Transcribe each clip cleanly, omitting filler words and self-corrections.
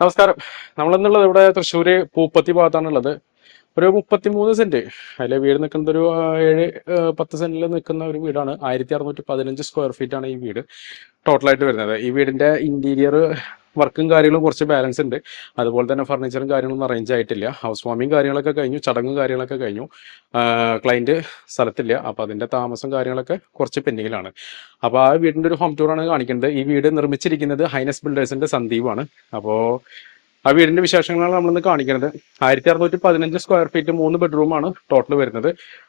നമസ്കാരം. നമ്മളിന്നുള്ളത് ഇവിടെ തൃശ്ശൂർ പൂപ്പത്തി ഭാഗത്താണുള്ളത്. ഒരു 33 സെന്റ്. അതിൽ വീട് നിൽക്കുന്നത് ഒരു 7-10 സെന്റിൽ നിൽക്കുന്ന ഒരു വീടാണ്. 1615 സ്ക്വയർ ഫീറ്റ് ആണ് ഈ വീട് ടോട്ടലായിട്ട് വരുന്നത്. ഈ വീടിന്റെ ഇന്റീരിയർ വർക്കും കാര്യങ്ങളും കുറച്ച് ബാലൻസ് ഉണ്ട്. അതുപോലെ തന്നെ ഫർണിച്ചറും കാര്യങ്ങളൊന്നും അറേഞ്ച് ആയിട്ടില്ല. ഹൗസ് വാമിങ് കാര്യങ്ങളൊക്കെ കഴിഞ്ഞു, ചടങ്ങും കാര്യങ്ങളൊക്കെ കഴിഞ്ഞു. ക്ലൈന്റ് സ്ഥലത്തില്ല, അപ്പോൾ അതിന്റെ താമസം കാര്യങ്ങളൊക്കെ കുറച്ച് പെൻഡിങ്ങിലാണ്. അപ്പോൾ ആ വീടിന്റെ ഒരു ഹോം ടൂറാണ് കാണിക്കുന്നത്. ഈ വീട് നിർമ്മിച്ചിരിക്കുന്നത് ഹൈനസ് ബിൽഡേഴ്സിന്റെ സന്ദീപാണ്. അപ്പോൾ ആ വീടിന്റെ വിശേഷങ്ങളാണ് നമ്മളിന്ന് കാണിക്കുന്നത്. 1615 സ്ക്വയർ ഫീറ്റ് 3 ബെഡ്റൂമാണ് ടോട്ടൽ വരുന്നത്.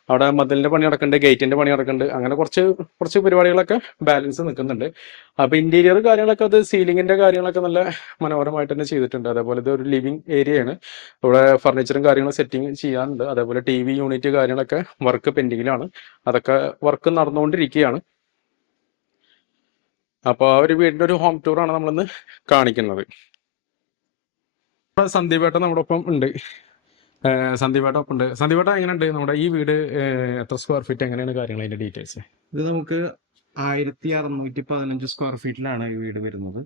അവിടെ മതിലിന്റെ പണി നടക്കുന്നുണ്ട്, ഗേറ്റിന്റെ പണി നടക്കുന്നുണ്ട്, അങ്ങനെ കുറച്ച് കുറച്ച് പരിപാടികളൊക്കെ ബാലൻസ് നിൽക്കുന്നുണ്ട്. അപ്പൊ ഇന്റീരിയർ കാര്യങ്ങളൊക്കെ അത് സീലിംഗിന്റെ കാര്യങ്ങളൊക്കെ നല്ല മനോഹരമായിട്ട് തന്നെ ചെയ്തിട്ടുണ്ട്. അതേപോലെ ഇത് ഒരു ലിവിംഗ് ഏരിയയാണ്. ഇവിടെ ഫർണിച്ചറും കാര്യങ്ങളും സെറ്റിംഗ് ചെയ്യാനുണ്ട്. അതേപോലെ ടി വി യൂണിറ്റ് കാര്യങ്ങളൊക്കെ വർക്ക് പെൻഡിങ്ങിലാണ്. അതൊക്കെ വർക്ക് നടന്നുകൊണ്ടിരിക്കുകയാണ്. അപ്പോൾ ആ ഒരു വീടിന്റെ ഒരു ഹോം ടൂറാണ് നമ്മളിന്ന് കാണിക്കുന്നത്. സന്ദീപേട്ടൻ നമ്മുടെ ഒപ്പം ഉണ്ട്. സന്ദീപേട്ടൻ ഒപ്പം ഉണ്ട്. സന്ദീപേട്ടൻ എങ്ങനെയുണ്ട് നമ്മുടെ ഈ വീട്? എത്ര സ്ക്വയർ ഫീറ്റ്, എങ്ങനെയാണ് കാര്യങ്ങൾ, അതിന്റെ ഡീറ്റെയിൽസ്? ഇത് നമുക്ക് 1615 സ്ക്വയർ ഫീറ്റിലാണ് ഈ വീട് വരുന്നത്.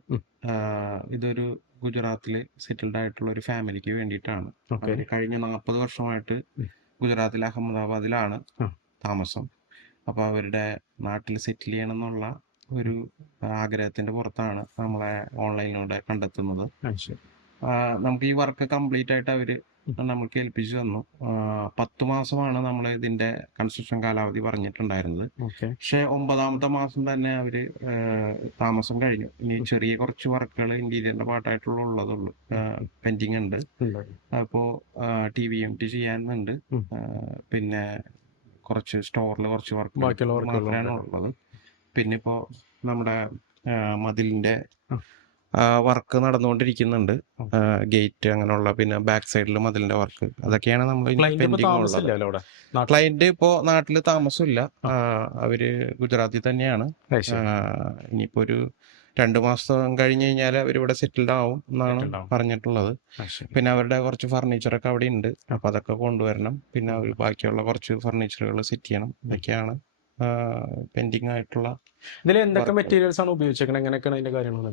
ഇതൊരു ഗുജറാത്തില് സെറ്റിൽഡ് ആയിട്ടുള്ള ഒരു ഫാമിലിക്ക് വേണ്ടിയിട്ടാണ്. അവര് കഴിഞ്ഞ 40 വർഷമായിട്ട് ഗുജറാത്തിലെ അഹമ്മദാബാദിലാണ് താമസം. അപ്പൊ അവരുടെ നാട്ടിൽ സെറ്റിൽ ചെയ്യണം എന്നുള്ള ഒരു ആഗ്രഹത്തിന്റെ പുറത്താണ് നമ്മളെ ഓൺലൈനിലൂടെ കണ്ടെത്തുന്നത്. നമുക്ക് ഈ വർക്ക് കംപ്ലീറ്റ് ആയിട്ട് അവര് നമുക്ക് ഏൽപ്പിച്ചു തന്നു. 10 മാസമാണ് നമ്മൾ ഇതിന്റെ കൺസ്ട്രക്ഷൻ കാലാവധി പറഞ്ഞിട്ടുണ്ടായിരുന്നത്. പക്ഷെ 9ാമത്തെ മാസം തന്നെ അവര് താമസം കഴിഞ്ഞു. ഇനി ചെറിയ കുറച്ച് വർക്കുകൾ ഇന്റീരിയറിന്റെ പാർട്ടായിട്ടുള്ളതുള്ളൂ, പെൻഡിങ് ഉണ്ട്. അപ്പോ TVMT ചെയ്യാനുണ്ട്. പിന്നെ കുറച്ച് സ്റ്റോറിൽ കുറച്ച് വർക്ക് മാത്രമാണ് ഉള്ളത്. പിന്നെ ഇപ്പോ നമ്മുടെ മതിലിന്റെ വർക്ക് നടന്നുകൊണ്ടിരിക്കുന്നുണ്ട്. ഗേറ്റ് അങ്ങനെയുള്ള, പിന്നെ ബാക്ക് സൈഡിൽ മതിലിന്റെ വർക്ക്, അതൊക്കെയാണ് നമ്മൾ പെൻഡിങ് ഉള്ളത്. ക്ലയന്റ് ഇപ്പോ നാട്ടില് താമസമില്ല, അവര് ഗുജറാത്തിൽ തന്നെയാണ്. ഇനിയിപ്പോ ഒരു 2 മാസം കഴിഞ്ഞ് കഴിഞ്ഞാൽ അവരിവിടെ സെറ്റിൽഡ് ആവും എന്നാണ് പറഞ്ഞിട്ടുള്ളത്. പിന്നെ അവരുടെ കുറച്ച് ഫർണിച്ചറൊക്കെ അവിടെ ഉണ്ട്, അപ്പൊ അതൊക്കെ കൊണ്ടുവരണം. പിന്നെ അവർ ബാക്കിയുള്ള കുറച്ച് ഫർണിച്ചറുകൾ സെറ്റ് ചെയ്യണം. ഇതൊക്കെയാണ് പെൻഡിങ് ആയിട്ടുള്ള. ഇതിൽ എന്തൊക്കെ മെറ്റീരിയൽസ് ആണ് ഉപയോഗിച്ചേക്കുന്നത്, എങ്ങനെയൊക്കെയാണ് അതിന്റെ കാര്യങ്ങൾ?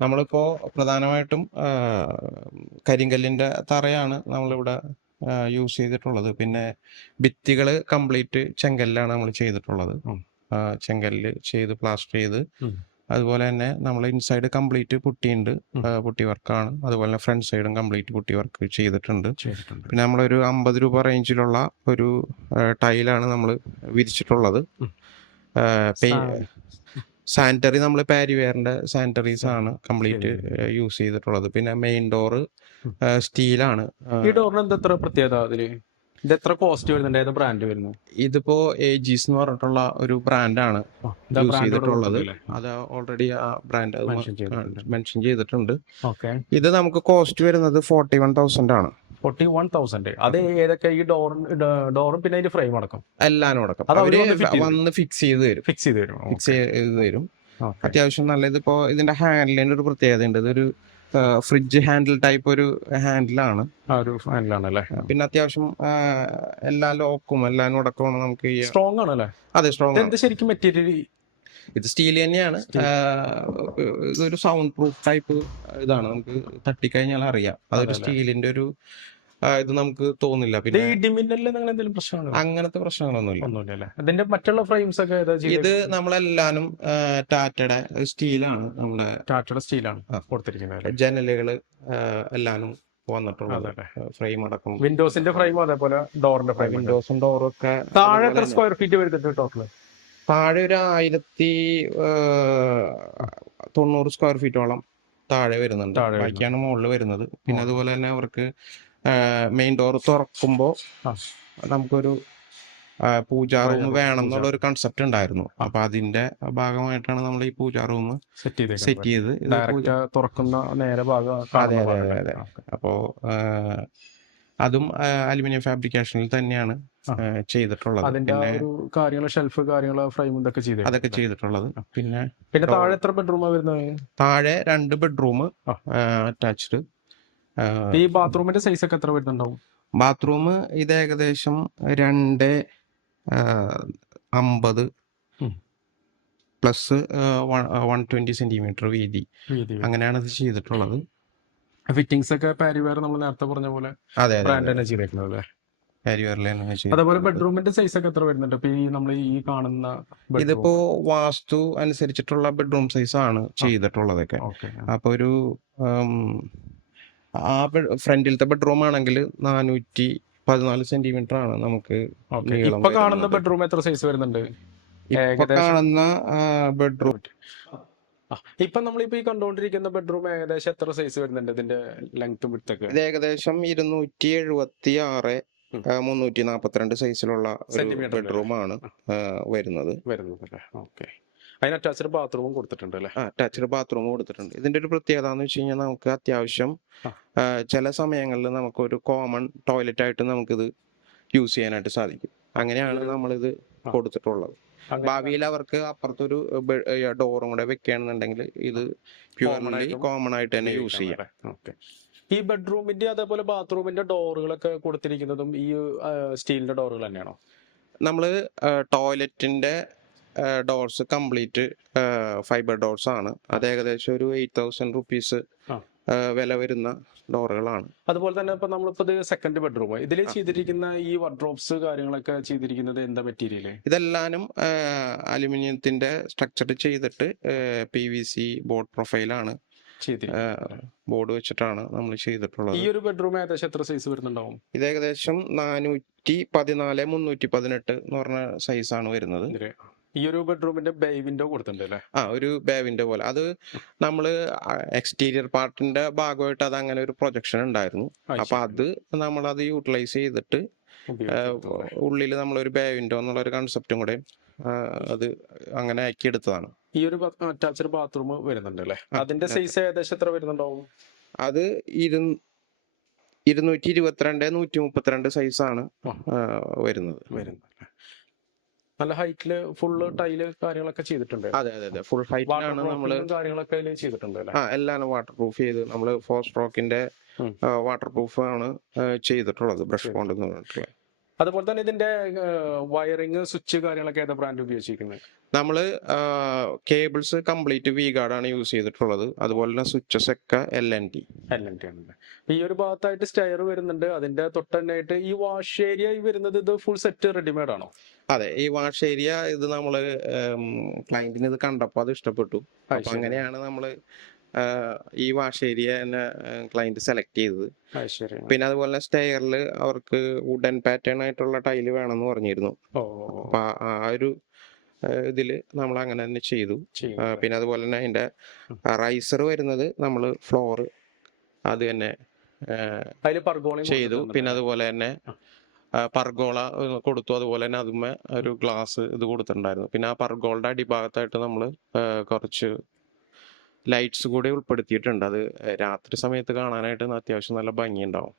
നമ്മളിപ്പോ പ്രധാനമായിട്ടും കരിങ്കല്ലിന്റെ തറയാണ് നമ്മളിവിടെ യൂസ് ചെയ്തിട്ടുള്ളത്. പിന്നെ ഭിത്തികൾ കംപ്ലീറ്റ് ചെങ്കല്ലാണ് നമ്മൾ ചെയ്തിട്ടുള്ളത്. ചെങ്കല്ല് ചെയ്ത് പ്ലാസ്റ്റർ ചെയ്ത്, അതുപോലെ തന്നെ നമ്മൾ ഇൻസൈഡ് കംപ്ലീറ്റ് പുട്ടിയുണ്ട്, പുട്ടി വർക്കാണ്. അതുപോലെ തന്നെ ഫ്രണ്ട് സൈഡും കംപ്ലീറ്റ് പുട്ടി വർക്ക് ചെയ്തിട്ടുണ്ട്. പിന്നെ നമ്മളൊരു 50 രൂപ റേഞ്ചിലുള്ള ഒരു ടൈലാണ് നമ്മൾ വിരിച്ചിട്ടുള്ളത്. സാനിറ്ററി നമ്മൾ പാരിവെയറിന്റെ സാനിറ്ററീസ് ആണ് കംപ്ലീറ്റ് യൂസ് ചെയ്തിട്ടുള്ളത്. പിന്നെ മെയിൻ ഡോറ് സ്റ്റീലാണ്. ഈ ഡോറിന് എന്താ പ്രത്യേകത? അതില് ഇത് എത്ര കോസ്റ്റ് വരുന്നുണ്ട്? ഏത് ബ്രാൻഡ് വരുന്നു? ഇതിപ്പോ AGS എന്ന് പറഞ്ഞിട്ടുള്ള ഒരു ബ്രാൻഡാണ് യൂസ് ചെയ്തിട്ടുള്ളത്. അത് ഓൾറെഡി ആ ബ്രാൻഡ് മെൻഷൻ ചെയ്തിട്ടുണ്ട്. ഇത് നമുക്ക് കോസ്റ്റ് വരുന്നത് 41,000 ആണ്. 41,000. അത് ഏതൊക്കെ? ഈ ഡോറും പിന്നെ അതിന്റെ ഫ്രെയിം അടക്കം എല്ലാം അടക്കം അവര് വന്ന് ഫിക്സ് ചെയ്ത് തരും. അത്യാവശ്യം നല്ല. ഇതിപ്പോ ഇതിന്റെ ഹാൻഡിലിന്റെ ഒരു പ്രത്യേകത ഉണ്ട്. ഇതൊരു ഫ്രിഡ്ജ് ഹാൻഡിൽ ടൈപ്പ് ഒരു ഹാൻഡിലാണ്. പിന്നെ അത്യാവശ്യം എല്ലാ ലോക്കും എല്ലാം അടക്കമാണ്. നമുക്ക് സ്ട്രോങ് ആണല്ലേ? അതെ, സ്ട്രോങ് ആണ്. ശരിക്കും മെറ്റീരിയൽ ഇത് സ്റ്റീൽ തന്നെയാണ്. ഇതൊരു സൗണ്ട് പ്രൂഫ് ടൈപ്പ് ഇതാണ്. നമുക്ക് തട്ടിക്കഴിഞ്ഞാൽ അറിയാം അതൊരു സ്റ്റീലിന്റെ ഒരു ഇത് നമുക്ക് തോന്നില്ല. പിന്നെ അങ്ങനത്തെ പ്രശ്നങ്ങളൊന്നുമില്ല. അതിന്റെ മറ്റുള്ള ഫ്രെയിംസ് ഒക്കെ ഇത് നമ്മളെല്ലാനും ടാറ്റയുടെ സ്റ്റീലാണ്. നമ്മുടെ ടാറ്റയുടെ സ്റ്റീലാണ് കൊടുത്തിരിക്കുന്നത്. ജനലുകള് എല്ലാനും വന്നിട്ടുള്ളത്, ഫ്രെയിം അടക്കം. വിൻഡോസിന്റെ ഫ്രെയിം, അതേപോലെ ഡോറിന്റെ ഫ്രെയിം. വിൻഡോസും ഡോറും ഒക്കെ. താഴെ എത്ര സ്ക്വയർ ഫീറ്റ് വരുന്നുണ്ട് ടോട്ടൽ? താഴെ ഒരു 1090 സ്ക്വയർ ഫീറ്റോളം താഴെ വരുന്നുണ്ട്. ബാക്കിയാണ് മുകളിൽ വരുന്നത്. പിന്നെ അതുപോലെ തന്നെ അവർക്ക് മെയിൻ ഡോർ തുറക്കുമ്പോൾ നമുക്കൊരു പൂജാ റൂം വേണം എന്നുള്ള ഒരു കൺസെപ്റ്റ് ഉണ്ടായിരുന്നു. അപ്പൊ അതിന്റെ ഭാഗമായിട്ടാണ് നമ്മൾ ഈ പൂജാ റൂം സെറ്റ് ചെയ്ത് തുറക്കുന്ന നേരെ ഭാഗം. അതെ. അപ്പോ അതും അലുമിനിയം ഫാബ്രിക്കേഷനിൽ തന്നെയാണ് ചെയ്തിട്ടുള്ളത്. ഷെൽഫ് കാര്യങ്ങൾ, ഫ്രെയിം അതൊക്കെ ചെയ്തിട്ടുള്ളത്. പിന്നെ താഴെ എത്ര ബെഡ്റൂമാ വരുന്നത്? താഴെ 2 ബെഡ്റൂം അറ്റാച്ച്ഡ്. ഈ ബാത്റൂമിന്റെ സൈസ് ഒക്കെ എത്ര വരുന്നുണ്ടാവും? ബാത്റൂം ഇത് ഏകദേശം 250 പ്ലസ് 120 സെന്റിമീറ്റർ വീതി, അങ്ങനെയാണ് ഇത് ചെയ്തിട്ടുള്ളത്. ഫിറ്റിംഗ്സ് ഒക്കെ പാരിവെയർ നമ്മൾ നേരത്തെ പറഞ്ഞ പോലെ അതെ അതെ ബ്രാൻഡ് അതെ തന്നെ ചെയ്തേക്കുന്നത് അല്ലേ? ഹാരിയറിലാണ് അതേപോലെ ചെയ്തിട്ടുള്ളത്. ബെഡ്റൂമിന്റെ സൈസ് ഒക്കെ എത്ര വരുന്നുണ്ട്? ഇപ്പൊ നമ്മൾ ഈ കാണുന്ന ബെഡ്റൂം. ഇതിപ്പോ വാസ്തു അനുസരിച്ചിട്ടുള്ള ബെഡ്റൂം സൈസ് ആണ് ചെയ്തിട്ടുള്ളതൊക്കെ. ഓക്കെ. അപ്പൊ ഒരു ആ ഫ്രണ്ടിലത്തെ ബെഡ്റൂം ആണെങ്കിൽ 414 സെന്റിമീറ്റർ ആണ് നമുക്ക് നീളം ഇപ്പൊ കാണുന്ന വരുന്നത്. ബെഡ്റൂം എത്ര സൈസ് വരുന്നുണ്ട്? ഇപ്പൊ ഏകദേശം കാണുന്ന ബെഡ്റൂം ഇപ്പൊ നമ്മളിപ്പോ ഈ കണ്ടുകൊണ്ടിരിക്കുന്ന ബെഡ്റൂം ഏകദേശം എത്ര സൈസ് വരുന്നുണ്ട് ഇതിന്റെ ലെങ്ത്തും വിഡ്ത്തൊക്കെ? ഇത് ഏകദേശം 276 342 സൈസിലുള്ള ഒരു സെന്റിമീറ്റർ ബെഡ്റൂം ആണ് വരുന്നത്. ഓക്കെ. അതിന് അറ്റാച്ച്ഡ് ബാത്റൂമും കൊടുത്തിട്ടുണ്ട് അല്ലേ? അറ്റാച്ച്ഡ് ബാത്റൂം കൊടുത്തിട്ടുണ്ട്. ഇതിന്റെ ഒരു പ്രത്യേകത എന്ന് വെച്ച് കഴിഞ്ഞാൽ നമുക്ക് അത്യാവശ്യം ചില സമയങ്ങളിൽ നമുക്ക് ഒരു കോമൺ ടോയ്ലറ്റ് ആയിട്ട് നമുക്കിത് യൂസ് ചെയ്യാനായിട്ട് സാധിക്കും. അങ്ങനെയാണ് നമ്മളിത് കൊടുത്തിട്ടുള്ളത്. ഭാവിയിൽ അവർക്ക് അപ്പുറത്തൊരു ഡോറും കൂടെ വെക്കുകയാണെന്നുണ്ടെങ്കിൽ ഇത് പ്യൂർലി കോമൺ ആയിട്ട് തന്നെ യൂസ് ചെയ്യാം. ഈ ബെഡ്റൂമിന്റെ അതേപോലെ ബാത്റൂമിന്റെ ഡോറുകളൊക്കെ കൊടുത്തിരിക്കുന്നതും ഈ സ്റ്റീലിന്റെ ഡോറുകൾ തന്നെയാണോ? നമ്മള് ടോയ്ലറ്റിന്റെ ഡോർസ് കംപ്ലീറ്റ് ഫൈബർ ഡോർസ് ആണ്. അത് ഏകദേശം ഒരു 8,000 റുപ്പീസ് വില വരുന്ന ഡോറുകളാണ്. അതുപോലെ തന്നെ ഇപ്പൊ നമ്മളിപ്പോ സെക്കൻഡ് ബെഡ്റൂം ഇതിൽ ചെയ്തിരിക്കുന്ന ഈ വാർഡ്രോബ്സ് കാര്യങ്ങളൊക്കെ ചെയ്തിരിക്കുന്നത് എന്താ മെറ്റീരിയൽ? ഇതെല്ലാനും അലുമിനിയത്തിന്റെ സ്ട്രക്ചർ ചെയ്തിട്ട് PVC ബോർഡ് പ്രൊഫൈലാണ് ബോർഡ് വെച്ചിട്ടാണ് നമ്മൾ ചെയ്തിട്ടുള്ളത്. ഈ ഒരു ബെഡ്റൂം ഏകദേശം എത്ര സൈസ് വരുന്നുണ്ടാവും? ഇത് ഏകദേശം 414 318 എന്ന് പറഞ്ഞ സൈസാണ് വരുന്നത്. ഈ ഒരു ബെഡ്റൂമിന്റെ ബേ വിൻഡോ കൊടുത്തിട്ടുണ്ട് അല്ലേ? ഒരു ബേ വിൻഡോ പോലെ. അത് നമ്മള് എക്സ്റ്റീരിയർ പാർട്ടിന്റെ ഭാഗമായിട്ട് അത് അങ്ങനെ ഒരു പ്രൊജക്ഷൻ ഉണ്ടായിരുന്നു. അപ്പൊ അത് നമ്മളത് യൂട്ടിലൈസ് ചെയ്തിട്ട് ഉള്ളിൽ നമ്മളൊരു ബേ വിൻഡോ എന്നുള്ള ഒരു കൺസെപ്റ്റും കൂടെ അത് അങ്ങനെ ആക്കി എടുത്തതാണ്. ഈ ഒരു അറ്റാച്ച്ഡ് ബാത്റൂം വരുന്നുണ്ട് അല്ലേ? അതിന്റെ സൈസ് ഏകദേശം എത്ര വരുന്നുണ്ടാവും? അത് 222 132 സൈസാണ് വരുന്നത്. നല്ല ഹൈറ്റില് ഫുള്ള് ടൈല് കാര്യങ്ങളൊക്കെ ചെയ്തിട്ടുണ്ട്. അതെ അതെ അതെ, ഫുൾ ഹൈറ്റിലാണ് നമ്മള് കാര്യങ്ങളൊക്കെ ചെയ്തിട്ടുണ്ട്. എല്ലാം വാട്ടർ പ്രൂഫ് ചെയ്ത് നമ്മള് 4 സ്ട്രോക്കിന്റെ വാട്ടർ പ്രൂഫ് ആണ് ചെയ്തിട്ടുള്ളത്, ബ്രഷ് ബോണ്ട് എന്ന് പറഞ്ഞിട്ടുള്ളത്. അതുപോലെ തന്നെ ഇതിന്റെ വയറിങ് സ്വിച്ച് കാര്യങ്ങളൊക്കെ ഏതാ ബ്രാൻഡ് ഉപയോഗിച്ചിരിക്കുന്നത്? നമ്മള് കേബിൾസ് കംപ്ലീറ്റ് വി ഗാർഡ് ആണ് യൂസ് ചെയ്തിട്ടുള്ളത്. അതുപോലെ തന്നെ സ്വിച്ചസ് ഒക്കെ LNT ആണല്ലേ? ഈ ഒരു ഭാഗത്തായിട്ട് സ്റ്റെയർ വരുന്നുണ്ട്. അതിന്റെ തൊട്ടന്നായിട്ട് ഈ വാഷ് ഏരിയ വരുന്നത് ഇത് ഫുൾ സെറ്റ് റെഡിമെയ്ഡ് ആണോ? അതെ, ഈ വാഷ് ഏരിയ ഇത് നമ്മള് ക്ലയന്റിന് ഇത് കണ്ടപ്പോ അത് ഇഷ്ടപ്പെട്ടു. അപ്പൊ അങ്ങനെയാണ് നമ്മള് ഈ വാഷ് ഏരിയ തന്നെ ക്ലയന്റ് സെലക്ട് ചെയ്തത്. പിന്നെ അതുപോലെ തന്നെ സ്റ്റെയറിൽ അവർക്ക് വുഡൻ പാറ്റേൺ ആയിട്ടുള്ള ടൈല് വേണമെന്ന് പറഞ്ഞിരുന്നു. അപ്പൊ ആ ഒരു ഇതില് നമ്മൾ അങ്ങനെ തന്നെ ചെയ്തു. പിന്നെ അതുപോലെ തന്നെ അതിന്റെ റൈസർ വരുന്നത് നമ്മള് ഫ്ലോറ് അത് തന്നെ ചെയ്തു. പിന്നെ അതുപോലെ തന്നെ പർഗോള കൊടുത്തു. അതുപോലെ തന്നെ അതുമേ ഒരു ഗ്ലാസ് ഇത് കൊടുത്തിട്ടുണ്ടായിരുന്നു. പിന്നെ ആ പർഗോളുടെ അടിഭാഗത്തായിട്ട് നമ്മൾ കുറച്ച് ലൈറ്റ്സ് കൂടെ ഉൾപ്പെടുത്തിയിട്ടുണ്ട്. അത് രാത്രി സമയത്ത് കാണാനായിട്ട് അത്യാവശ്യം നല്ല ഭംഗിയുണ്ടാവും.